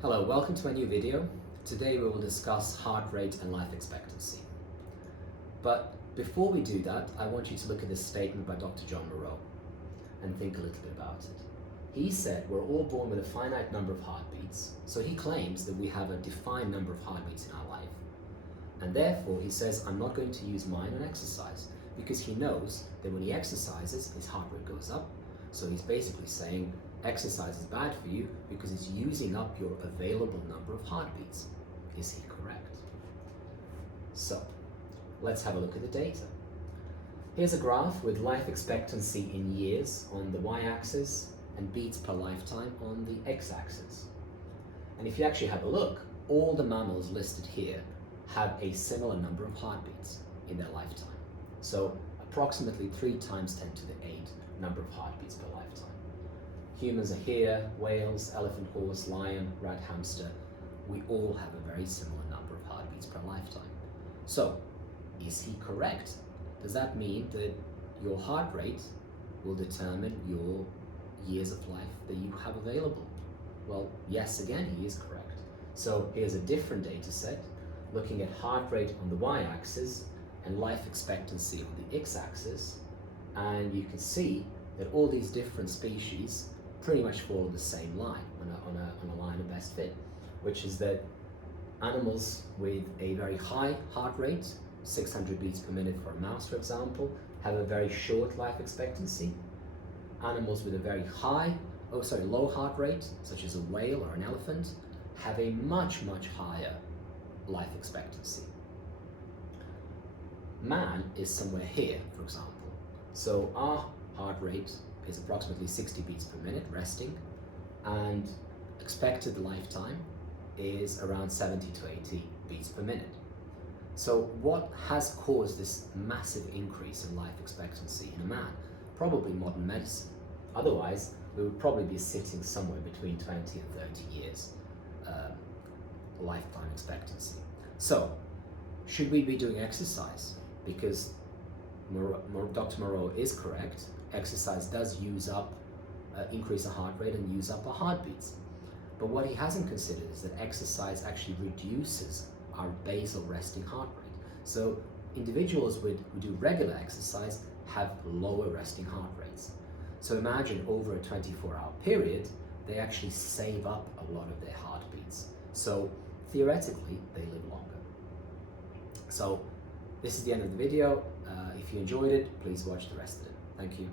Hello, welcome to my new video. Today we will discuss heart rate and life expectancy. But before we do that, I want you to look at this statement by Dr. John Moreau and think a little bit about it. He said we're all born with a finite number of heartbeats, so he claims that we have a defined number of heartbeats in our life. And therefore he says, I'm not going to use mine on exercise, because he knows that when he exercises, his heart rate goes up. So he's basically saying, exercise is bad for you because it's using up your available number of heartbeats. Is he correct? So, let's have a look at the data. Here's a graph with life expectancy in years on the y-axis and beats per lifetime on the x-axis. And if you actually have a look, all the mammals listed here have a similar number of heartbeats in their lifetime. So, approximately 3 times 10 to the 8 number of heartbeats per lifetime. Humans are here, whales, elephant, horse, lion, rat, hamster. We all have a very similar number of heartbeats per lifetime. So, is he correct? Does that mean that your heart rate will determine your years of life that you have available? Well, yes, again, he is correct. So here's a different data set looking at heart rate on the y-axis and life expectancy on the x-axis, and you can see that all these different species pretty much follow the same line on a line of best fit, which is that animals with a very high heart rate, 600 beats per minute for a mouse, for example, have a very short life expectancy. Animals with a very low heart rate, such as a whale or an elephant, have a much higher life expectancy. Man is somewhere here, for example. So our heart rate is approximately 60 beats per minute resting, and expected lifetime is around 70 to 80 beats per minute. So what has caused this massive increase in life expectancy in a man? Probably modern medicine. Otherwise, we would probably be sitting somewhere between 20 and 30 years lifetime expectancy. So, should we be doing exercise? Because Dr. Moreau is correct. Exercise does increase our heart rate and use up our heartbeats. But what he hasn't considered is that exercise actually reduces our basal resting heart rate. So individuals who do regular exercise have lower resting heart rates. So imagine over a 24-hour period, they actually save up a lot of their heartbeats. So theoretically, they live longer. So this is the end of the video. If you enjoyed it, please watch the rest of it. Thank you.